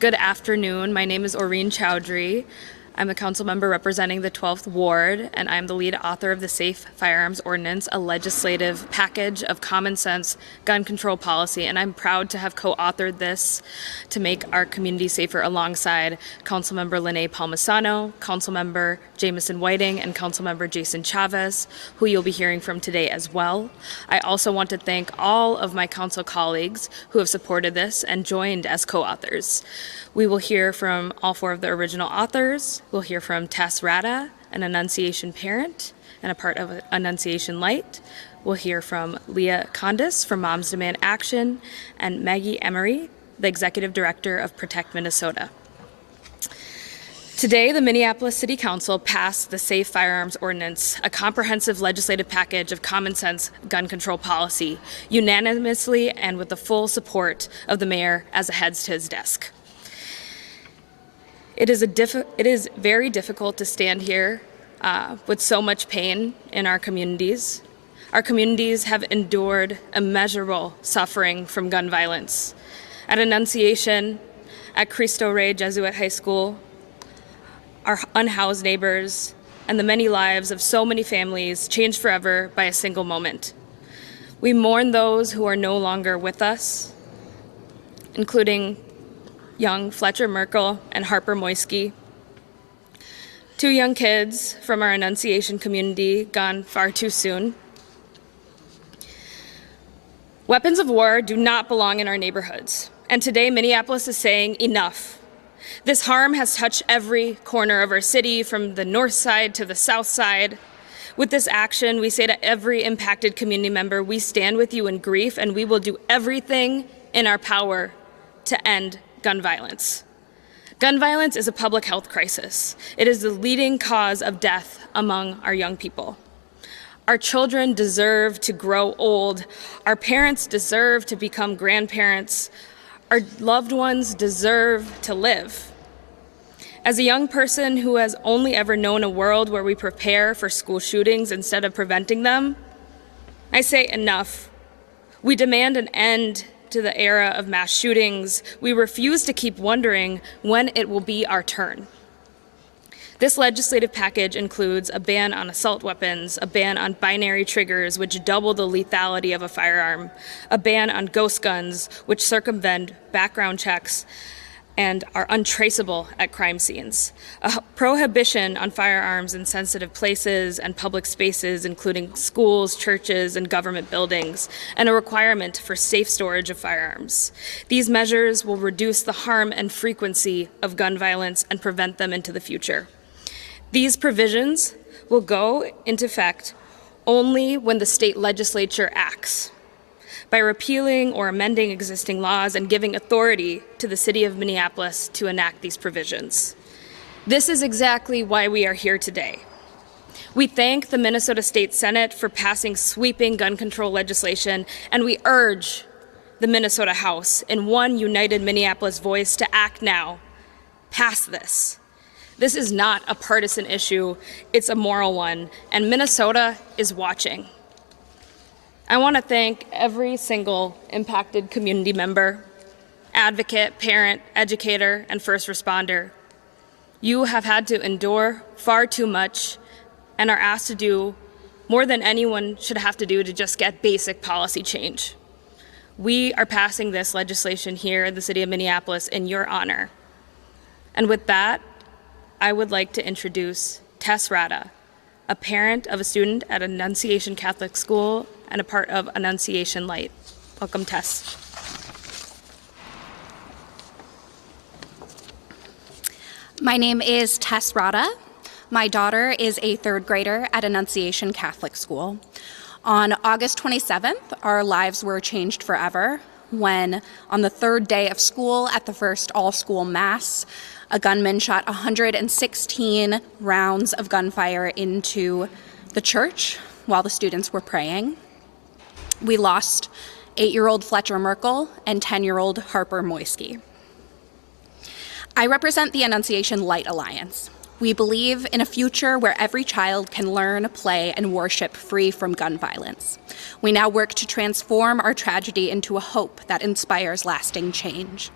Good afternoon. My name is Oreen Chowdhury. I'm a council member representing the 12th Ward, and I'm the lead author of the SAFE Firearms Ordinance, a legislative package of common sense gun control policy. And I'm proud to have co-authored this to make our community safer alongside Councilmember Lene Palmisano, Councilmember Jamison Whiting, and Councilmember Jason Chavez, who you'll be hearing from today as well. I also want to thank all of my council colleagues who have supported this and joined as co-authors. We will hear from all four of the original authors. We'll hear from Tess Rada, an Annunciation parent and a part of Annunciation Light. We'll hear from Leah Condis from Moms Demand Action, and Maggie Emery, the Executive Director of Protect Minnesota. Today, the Minneapolis City Council passed the SAFE Firearms Ordinance, a comprehensive legislative package of common sense gun control policy, unanimously and with the full support of the mayor as it heads to his desk. It is very difficult to stand here with so much pain in our communities. Our communities have endured immeasurable suffering from gun violence. At Annunciation, at Cristo Rey Jesuit High School, our unhoused neighbors, and the many lives of so many families changed forever by a single moment. We mourn those who are no longer with us, including young Fletcher Merkel and Harper Moisky, two young kids from our Annunciation community gone far too soon. Weapons of war do not belong in our neighborhoods, and today Minneapolis is saying enough. This harm has touched every corner of our city, from the north side to the south side. With this action, we say to every impacted community member, we stand with you in grief, and we will do everything in our power to end gun violence. Gun violence is a public health crisis. It is the leading cause of death among our young people. Our children deserve to grow old. Our parents deserve to become grandparents. Our loved ones deserve to live. As a young person who has only ever known a world where we prepare for school shootings instead of preventing them, I say enough. We demand an end to the era of mass shootings. We refuse to keep wondering when it will be our turn. This legislative package includes a ban on assault weapons, a ban on binary triggers, which double the lethality of a firearm, a ban on ghost guns, which circumvent background checks and are untraceable at crime scenes, a prohibition on firearms in sensitive places and public spaces, including schools, churches, and government buildings, and a requirement for safe storage of firearms. These measures will reduce the harm and frequency of gun violence and prevent them into the future. These provisions will go into effect only when the state legislature acts, by repealing or amending existing laws and giving authority to the city of Minneapolis to enact these provisions. This is exactly why we are here today. We thank the Minnesota State Senate for passing sweeping gun control legislation, and we urge the Minnesota House in one united Minneapolis voice to act now. Pass this. This is not a partisan issue, it's a moral one, and Minnesota is watching. I want to thank every single impacted community member, advocate, parent, educator, and first responder. You have had to endure far too much and are asked to do more than anyone should have to do to just get basic policy change. We are passing this legislation here in the city of Minneapolis in your honor. And with that, I would like to introduce Tess Rada, a parent of a student at Annunciation Catholic School and a part of Annunciation Light. Welcome, Tess. My name is Tess Rada. My daughter is a third grader at Annunciation Catholic School. On August 27th, our lives were changed forever when, on the third day of school at the first all-school mass, a gunman shot 116 rounds of gunfire into the church while the students were praying. We lost 8-year-old Fletcher Merkel and 10-year-old Harper Moisky. I represent the Annunciation Light Alliance. We believe in a future where every child can learn, play, and worship free from gun violence. We now work to transform our tragedy into a hope that inspires lasting change.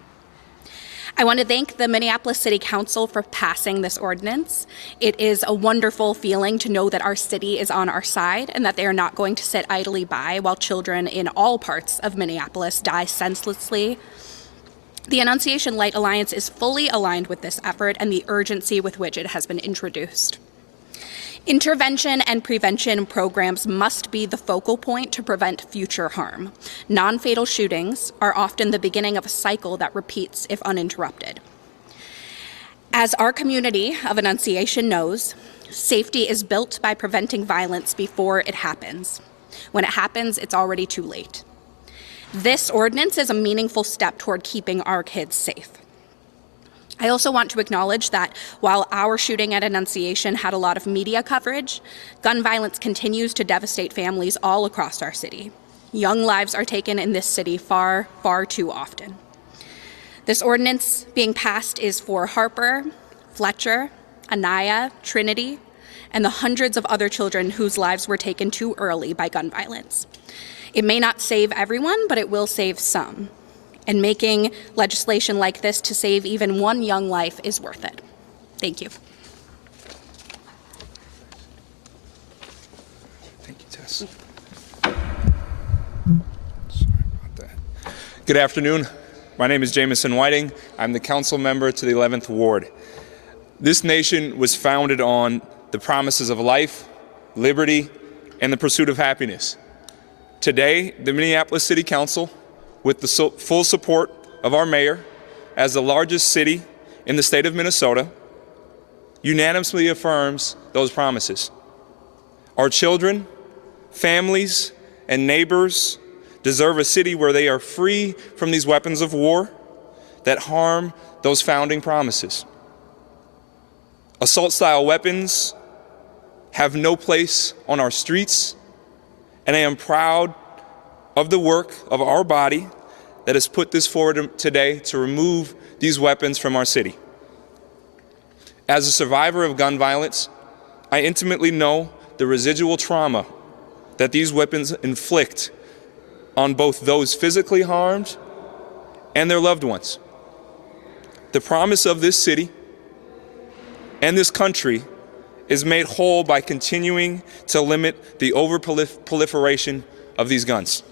I want to thank the Minneapolis City Council for passing this ordinance. It is a wonderful feeling to know that our city is on our side and that they are not going to sit idly by while children in all parts of Minneapolis die senselessly. The Annunciation Light Alliance is fully aligned with this effort and the urgency with which it has been introduced. Intervention and prevention programs must be the focal point to prevent future harm. Non-fatal shootings are often the beginning of a cycle that repeats if uninterrupted. As our community of Annunciation knows, safety is built by preventing violence before it happens. When it happens, it's already too late. This ordinance is a meaningful step toward keeping our kids safe. I also want to acknowledge that while our shooting at Annunciation had a lot of media coverage, gun violence continues to devastate families all across our city. Young lives are taken in this city far, far too often. This ordinance being passed is for Harper, Fletcher, Anaya, Trinity, and the hundreds of other children whose lives were taken too early by gun violence. It may not save everyone, but it will save some. And making legislation like this to save even one young life is worth it. Thank you. Thank you, Tess. Sorry about that. Good afternoon. My name is Jamison Whiting. I'm the council member to the 11th Ward. This nation was founded on the promises of life, liberty, and the pursuit of happiness. Today, the Minneapolis City Council, with the full support of our mayor, as the largest city in the state of Minnesota, unanimously affirms those promises. Our children, families, and neighbors deserve a city where they are free from these weapons of war that harm those founding promises. Assault-style weapons have no place on our streets, and I am proud of the work of our body that has put this forward today to remove these weapons from our city. As a survivor of gun violence, I intimately know the residual trauma that these weapons inflict on both those physically harmed and their loved ones. The promise of this city and this country is made whole by continuing to limit the over-proliferation of these guns.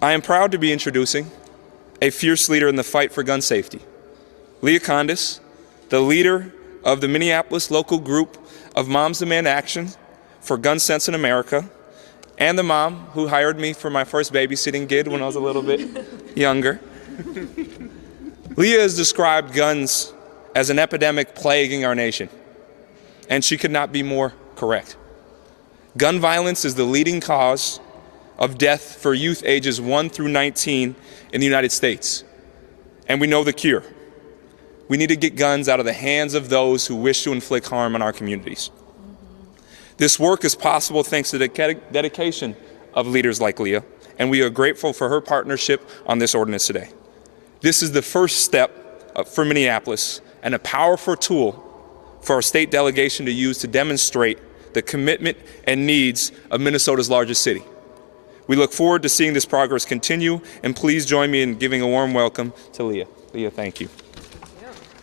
I am proud to be introducing a fierce leader in the fight for gun safety, Leah Condis, the leader of the Minneapolis local group of Moms Demand Action for Gun Sense in America, and the mom who hired me for my first babysitting gig when I was a little bit younger. Leah has described guns as an epidemic plaguing our nation, and she could not be more correct. Gun violence is the leading cause of death for youth ages 1 through 19 in the United States, and we know the cure. We need to get guns out of the hands of those who wish to inflict harm on our communities. This work is possible thanks to the dedication of leaders like Leah, and we are grateful for her partnership on this ordinance today. This is the first step for Minneapolis and a powerful tool for our state delegation to use to demonstrate the commitment and needs of Minnesota's largest city. We look forward to seeing this progress continue, and please join me in giving a warm welcome to Leah. Leah, thank you.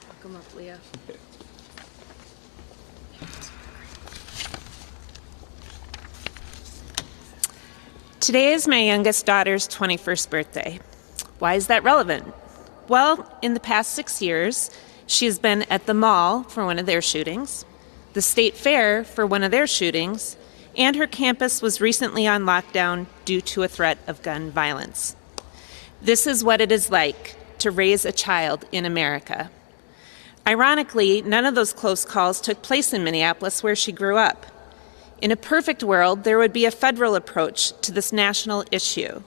Welcome up, Leah. Today is my youngest daughter's 21st birthday. Why is that relevant? Well, in the past 6 years, she has been at the mall for one of their shootings, the state fair for one of their shootings, and her campus was recently on lockdown due to a threat of gun violence. This is what it is like to raise a child in America. Ironically, none of those close calls took place in Minneapolis, where she grew up. In a perfect world, there would be a federal approach to this national issue.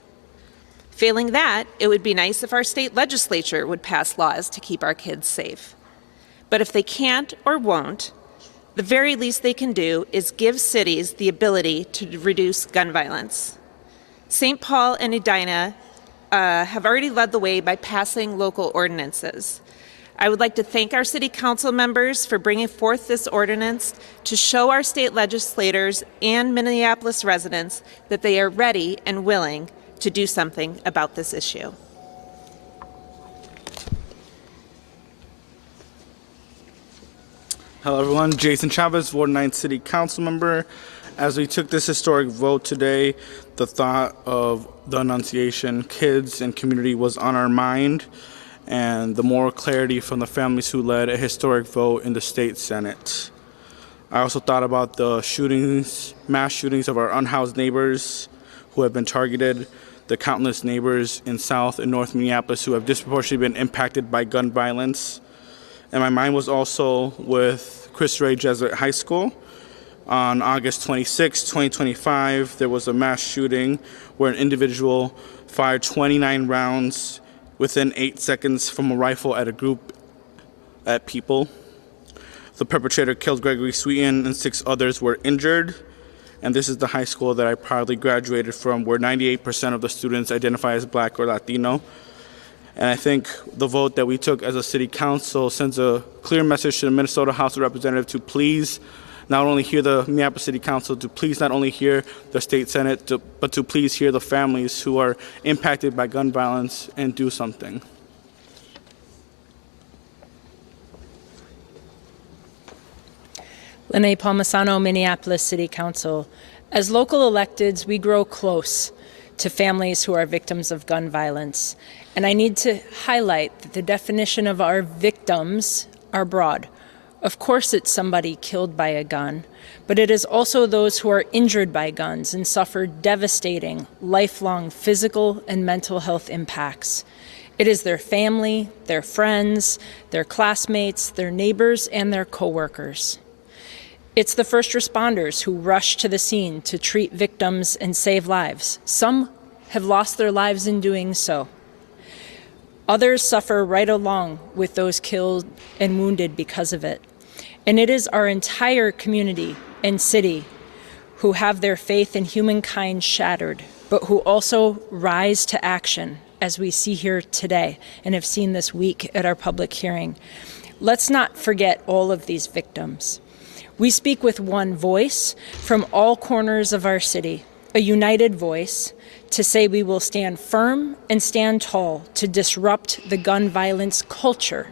Failing that, it would be nice if our state legislature would pass laws to keep our kids safe. But if they can't or won't, the very least they can do is give cities the ability to reduce gun violence. St. Paul and Edina have already led the way by passing local ordinances. I would like to thank our city council members for bringing forth this ordinance to show our state legislators and Minneapolis residents that they are ready and willing to do something about this issue. Hello everyone, Jason Chavez, Ward 9 City Council member. As we took this historic vote today, the thought of the Annunciation, kids, and community was on our mind, and the moral clarity from the families who led a historic vote in the state Senate. I also thought about the shootings, mass shootings of our unhoused neighbors who have been targeted, the countless neighbors in South and North Minneapolis who have disproportionately been impacted by gun violence. And my mind was also with Chris Ray Jesuit High School. On August 26, 2025, there was a mass shooting where an individual fired 29 rounds within 8 seconds from a rifle at a group at people. The perpetrator killed Gregory Sweeten and 6 others were injured. And this is the high school that I proudly graduated from, where 98% of the students identify as Black or Latino. And I think the vote that we took as a city council sends a clear message to the Minnesota House of Representatives to please not only hear the Minneapolis City Council, to please not only hear the state Senate, but to please hear the families who are impacted by gun violence and do something. Lene Palmisano, Minneapolis City Council. As local electeds, we grow close to families who are victims of gun violence. And I need to highlight that the definition of our victims are broad. Of course, it's somebody killed by a gun, but it is also those who are injured by guns and suffer devastating, lifelong physical and mental health impacts. It is their family, their friends, their classmates, their neighbors, and their coworkers. It's the first responders who rush to the scene to treat victims and save lives. Some have lost their lives in doing so. Others suffer right along with those killed and wounded because of it. And it is our entire community and city who have their faith in humankind shattered, but who also rise to action, as we see here today and have seen this week at our public hearing. Let's not forget all of these victims. We speak with one voice from all corners of our city, a united voice, to say we will stand firm and stand tall to disrupt the gun violence culture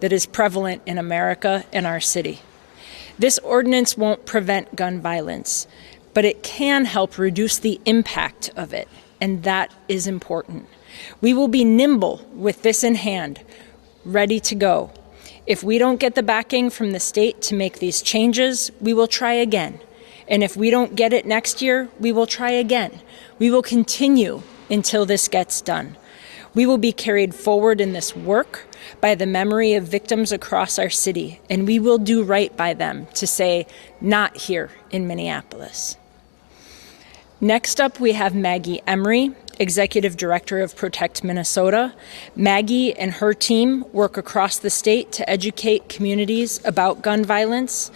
that is prevalent in America and our city. This ordinance won't prevent gun violence, but it can help reduce the impact of it, and that is important. We will be nimble with this in hand, ready to go. If we don't get the backing from the state to make these changes, we will try again. And if we don't get it next year, we will try again. We will continue until this gets done. We will be carried forward in this work by the memory of victims across our city, and we will do right by them to say, not here in Minneapolis. Next up, we have Maggie Emery, Executive Director of Protect Minnesota. Maggie and her team work across the state to educate communities about gun violence.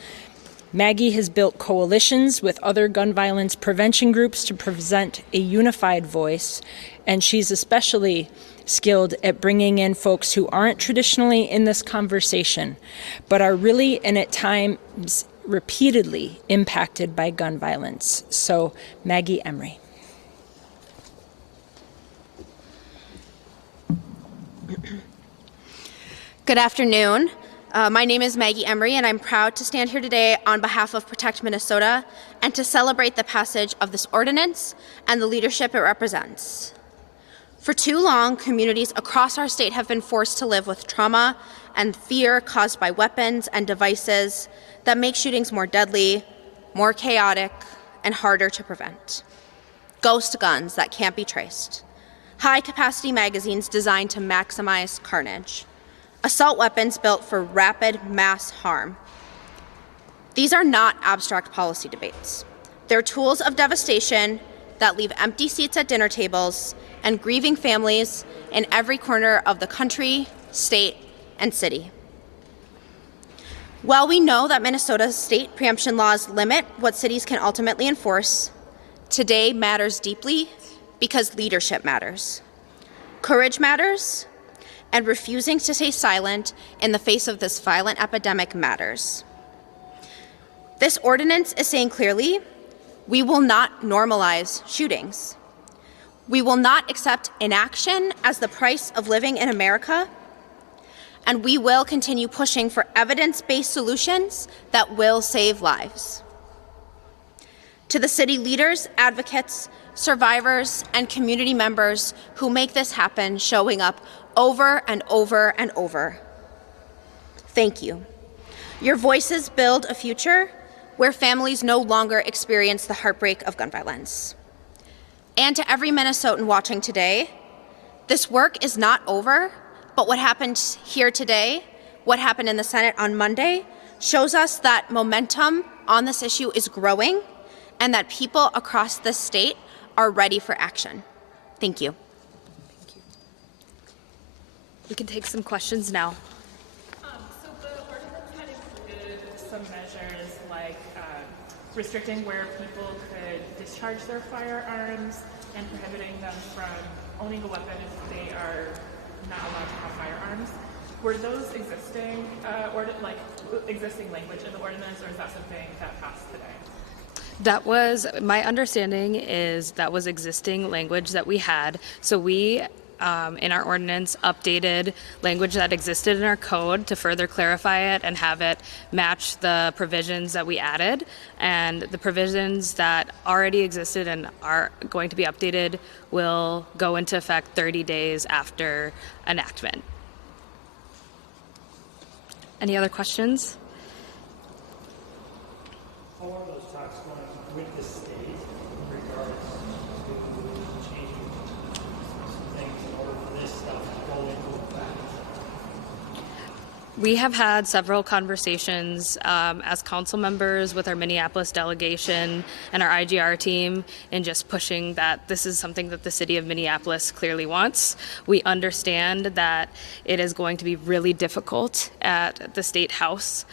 Maggie has built coalitions with other gun violence prevention groups to present a unified voice, and she's especially skilled at bringing in folks who aren't traditionally in this conversation, but are really and at times repeatedly impacted by gun violence. So, Maggie Emery. Good afternoon. My name is Maggie Emery, and I'm proud to stand here today on behalf of Protect Minnesota and to celebrate the passage of this ordinance and the leadership it represents. For too long, communities across our state have been forced to live with trauma and fear caused by weapons and devices that make shootings more deadly, more chaotic, and harder to prevent. Ghost guns that can't be traced. High-capacity magazines designed to maximize carnage. Assault weapons built for rapid mass harm. These are not abstract policy debates. They're tools of devastation that leave empty seats at dinner tables and grieving families in every corner of the country, state, and city. While we know that Minnesota's state preemption laws limit what cities can ultimately enforce, today matters deeply because leadership matters. Courage matters, and refusing to stay silent in the face of this violent epidemic matters. This ordinance is saying clearly, we will not normalize shootings. We will not accept inaction as the price of living in America. and we will continue pushing for evidence-based solutions that will save lives. To the city leaders, advocates, survivors, and community members who make this happen, showing up over and over and over, thank you. Your voices build a future where families no longer experience the heartbreak of gun violence. And to every Minnesotan watching today, this work is not over, but what happened here today, what happened in the Senate on Monday, shows us that momentum on this issue is growing and that people across the state are ready for action. Thank you. Thank you. We can take some questions now. So the ordinance had included some measures like restricting where people could discharge their firearms and prohibiting them from owning a weapon if they are not allowed to have firearms. Were those existing existing language in the ordinance, or is that something that passed today? That was, my understanding is that was existing language that we had. So we, in our ordinance, updated language that existed in our code to further clarify it and have it match the provisions that we added. And the provisions that already existed and are going to be updated will go into effect 30 days after enactment. Any other questions? How are those talks going with the state in regards to changing some things in order for this stuff to go into effect? We have had several conversations as council members with our Minneapolis delegation and our IGR team in just pushing that this is something that the city of Minneapolis clearly wants. We understand that it is going to be really difficult at the State House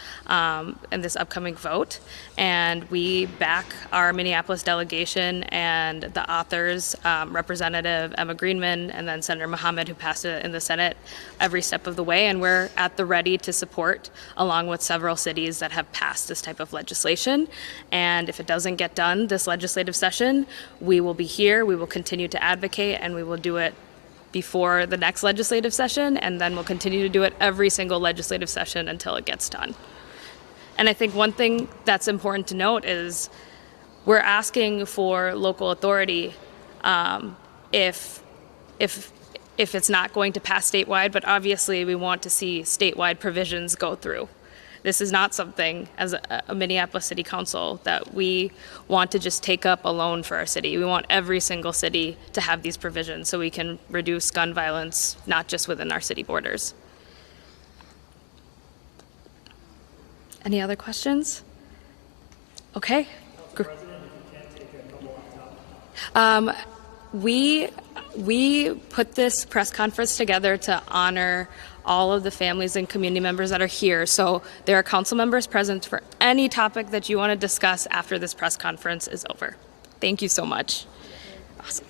in this upcoming vote, and we back our Minneapolis delegation and the authors, Representative Emma Greenman and then Senator Mohammed, who passed it in the Senate, every step of the way, and we're at the ready to support, along with several cities that have passed this type of legislation. And if it doesn't get done this legislative session, we will be here, we will continue to advocate, and we will do it before the next legislative session, and then we'll continue to do it every single legislative session until it gets done. And I think one thing that's important to note is we're asking for local authority if it's not going to pass statewide, but obviously we want to see statewide provisions go through. This is not something as a Minneapolis City Council that we want to just take up alone for our city. We want every single city to have these provisions so we can reduce gun violence, not just within our city borders. Any other questions? Okay. We put this press conference together to honor all of the families and community members that are here. So there are council members present for any topic that you want to discuss after this press conference is over. Thank you so much. Awesome.